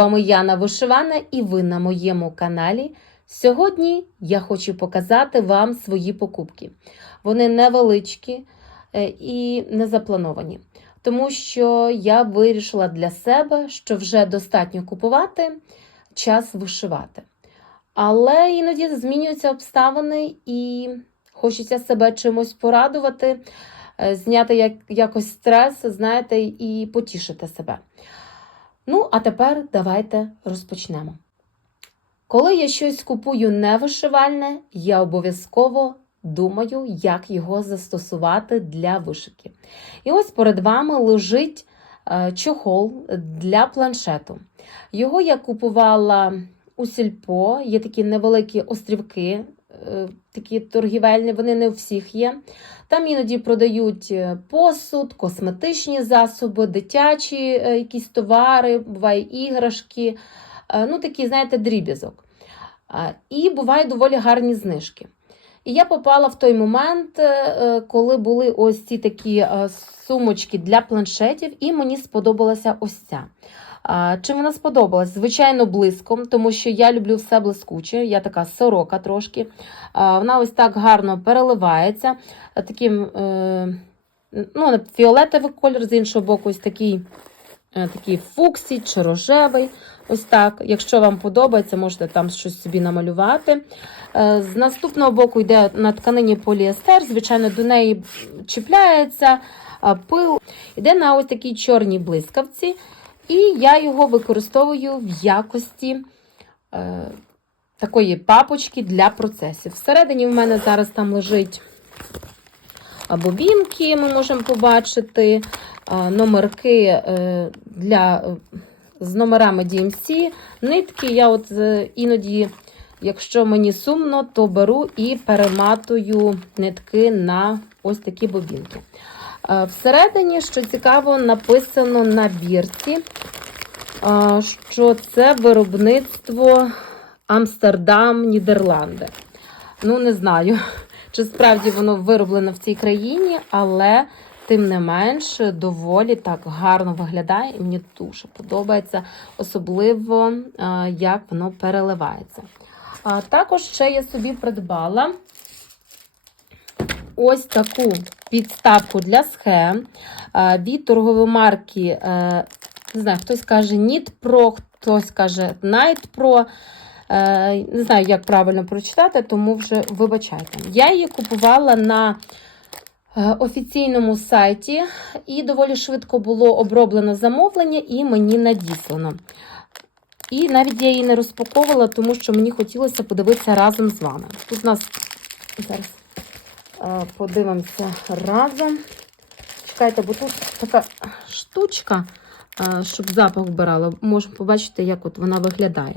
Вами Яна Вишивана і ви на моєму каналі. Сьогодні я хочу показати вам свої покупки. Вони невеличкі е, і не заплановані, тому що я вирішила для себе, що вже достатньо купувати, час вишивати. Але іноді змінюються обставини і хочеться себе чимось порадувати, е, зняти якось стрес, знаєте, і потішити себе. Ну, а тепер давайте розпочнемо. Коли я щось купую невишивальне, я обов'язково думаю, як його застосувати для вишивки. І ось перед вами лежить е, чохол для планшету. Його я купувала у сільпо, є такі невеликі острівки, такі торгівельні, вони не у всіх є. Там іноді продають е, посуд, косметичні засоби, дитячі е, якісь товари, буває іграшки, е, ну такі, знаєте, дріб'язок. І бувають доволі гарні знижки. І я попала в той момент, е, е, коли були ось ці такі е, сумочки для планшетів, і мені сподобалася ось ця. Чим вона сподобалась? Звичайно, блиском, тому що я люблю все блискуче, я така сорока трошки. Вона ось так гарно переливається. Таким е, ну, фіолетовий колір, з іншого боку, ось такий, е, такий фуксій чи рожевий. Ось так. Якщо вам подобається, можете там щось собі намалювати. Е, З наступного боку йде на тканині поліестер, звичайно, до неї чіпляється пил. Йде на ось такій чорній блискавці. І я його використовую в якості е, такої папочки для процесів. Всередині в мене зараз там лежить бобінки, ми можемо побачити, е, номерки е, для, е, з номерами DMC, нитки. Я от е, іноді, якщо мені сумно, то беру і перематую нитки на ось такі бобінки. Е, Всередині, що цікаво, написано на бірці, е, що це виробництво Амстердам, Нідерланди. Ну, не знаю, чи справді воно вироблено в цій країні, але тим не менш доволі так гарно виглядає, і мені дуже подобається, особливо е, як воно переливається. Також ще я собі придбала ось таку підставку для схем е, від торгової марки, е, не знаю, хтось каже Pro, хтось каже Night Pro. Е, Не знаю, як правильно прочитати, тому вже вибачайте. Я її купувала на офіційному сайті, і доволі швидко було оброблено замовлення, і мені надіслано. І навіть я її не розпаковувала, тому що мені хотілося подивитися разом з вами. Тут у нас зараз подивимося разом. Чекайте, бо тут така штучка, щоб запах вбирала. Можемо побачити, як от вона виглядає.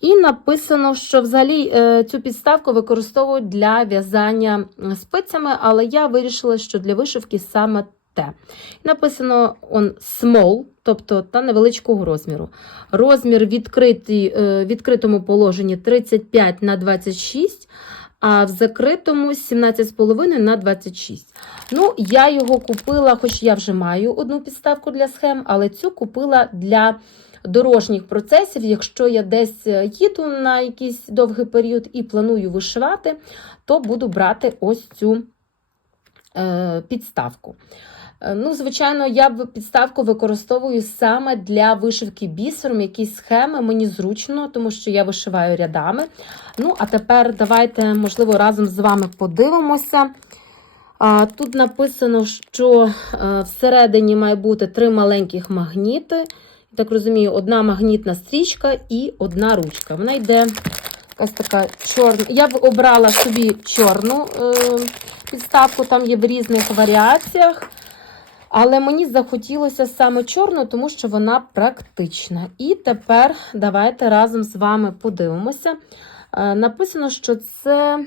І написано, що взагалі е, цю підставку використовують для в'язання спицями, але я вирішила, що для вишивки саме те. Написано он small, тобто та невеличкого розміру. Розмір відкритий, е, відкритому положенні 35 на 26, а в закритому 17,5 на 26. Ну, я його купила, хоч я вже маю одну підставку для схем, але цю купила для дорожніх процесів. Якщо я десь е, їду на якийсь довгий період і планую вишивати, то буду брати ось цю е, підставку. Е, Ну, звичайно, я підставку використовую саме для вишивки бісером, якісь схеми. Мені зручно, тому що я вишиваю рядами. Ну, а тепер давайте, можливо, разом з вами подивимося. Тут написано, що е, всередині має бути три маленьких магніти. Так розумію, одна магнітна стрічка і одна ручка. Вона йде якась така чорна. Я б обрала собі чорну е, підставку, там є в різних варіаціях. Але мені захотілося саме чорну, тому що вона практична. І тепер давайте разом з вами подивимося. Е, написано, що це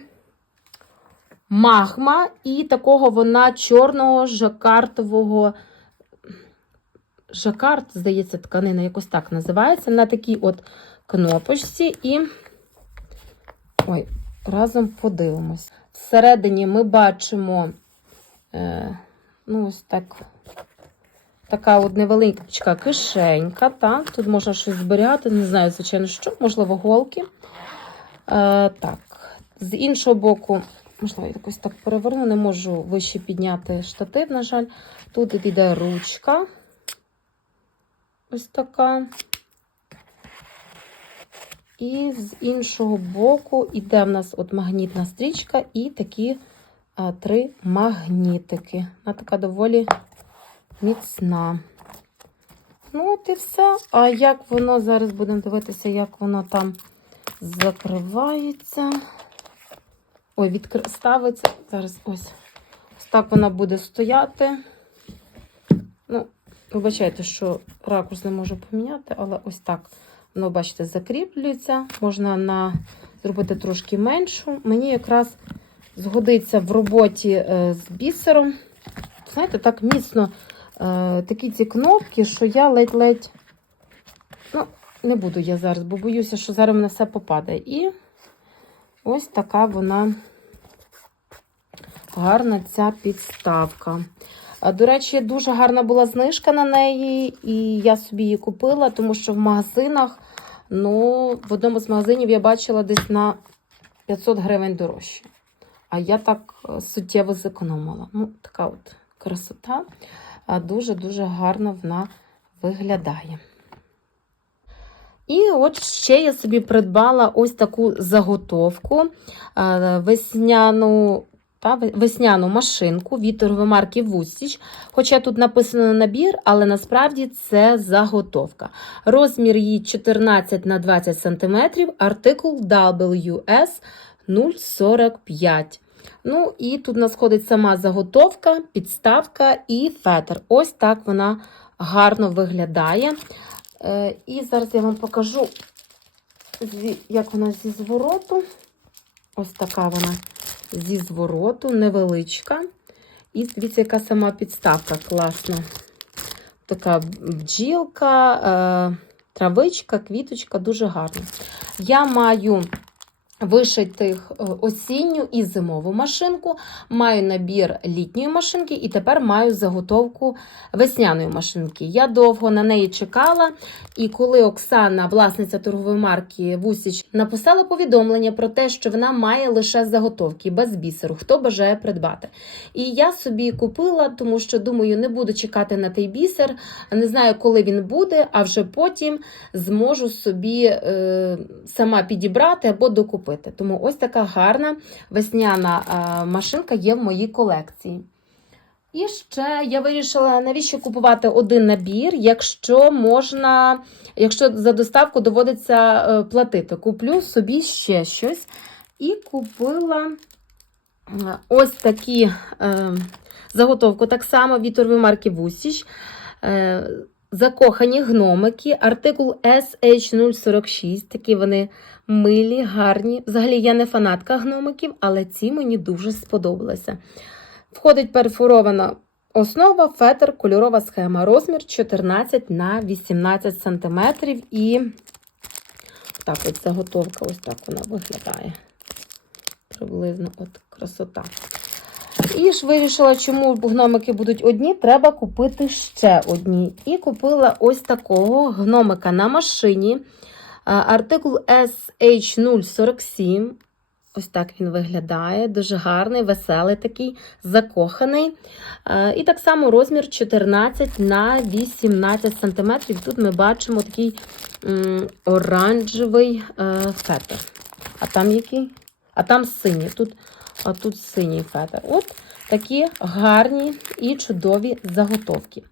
магма, і такого вона чорного жакартового. Жакард, здається, тканина якось так називається. На такій от кнопочці. І ой, разом подивимось. Всередині ми бачимо, е, ну, ось так така от невеличка кишенька. Та? Тут можна щось зберігати, не знаю, звичайно, що, можливо, голки. Е, так, з іншого боку, можливо, я якось так переверну, не можу вище підняти штатив, на жаль. Тут йде ручка. Ось така. І з іншого боку йде в нас от магнітна стрічка і такі а, три магнітики. Вона така доволі міцна. Ну, от і все. А як воно зараз будемо дивитися, як воно там закривається. Ой, відкр... ставиться. Зараз ось. Ось так вона буде стояти. Ну, вибачайте, що ракурс не можу поміняти, але ось так воно, бачите, закріплюється. Можна на... зробити трошки меншу. Мені якраз згодиться в роботі е, з бісером. Знаєте, так міцно е, такі ці кнопки, що я ледь-ледь. Ну, не буду я зараз, бо боюся, що зараз мене все попаде. І ось така вона гарна ця підставка. До речі, дуже гарна була знижка на неї, і я собі її купила, тому що в магазинах, ну, в одному з магазинів я бачила десь на 500 гривень дорожче. А я так е, суттєво зекономила. Ну, така от красота. Дуже-дуже гарно вона виглядає. І от ще я собі придбала ось таку заготовку е, весняну та весняну машинку від марки Вустіч. Хоча тут написано набір, але насправді це заготовка. Розмір її 14 на 20 см, артикул WS 045. Ну, і тут у сама заготовка, підставка і фетр. Ось так вона гарно виглядає. Е, І зараз я вам покажу, як вона зі звороту. Ось така вона зі звороту, невеличка. І дивіться, яка сама підставка класна. Така бджілка, е, травичка, квіточка, дуже гарна. Я маю вишитих е, осінню і зимову машинку, маю набір літньої машинки і тепер маю заготовку весняної машинки. Я довго на неї чекала, і коли Оксана, власниця торгової марки Вусіч, написала повідомлення про те, що вона має лише заготовки без бісеру, хто бажає придбати. І я собі купила, тому що думаю, не буду чекати на той бісер, не знаю, коли він буде, а вже потім зможу собі е, сама підібрати або докупити купити. Тому ось така гарна весняна машинка є в моїй колекції. І ще я вирішила, навіщо купувати один набір, якщо можна, якщо за доставку доводиться е, платити. Куплю собі ще щось. І купила е, ось такі е, заготовку, так само від торгової марки Вусіч. Закохані гномики, артикул SH046. Такі вони милі, гарні. Взагалі, я не фанатка гномиків, але ці мені дуже сподобалися. Входить перфорована основа, фетр, кольорова схема. Розмір 14 на 18 см. І так, ось заготовка, ось так вона виглядає. Приблизно от красота. І ж вирішила, чому гномики будуть одні, треба купити ще одні. І купила ось такого гномика на машині. Артикул SH047. Ось так він виглядає. Дуже гарний, веселий такий, закоханий. І так само розмір 14 на 18 см. Тут ми бачимо такий оранжевий фетр. А там який? А там синій. Тут а тут синій фетр. От такі гарні і чудові заготовки.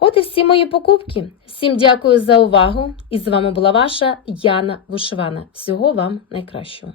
От і всі мої покупки. Всім дякую за увагу! І з вами була ваша Яна Вишивана. Всього вам найкращого!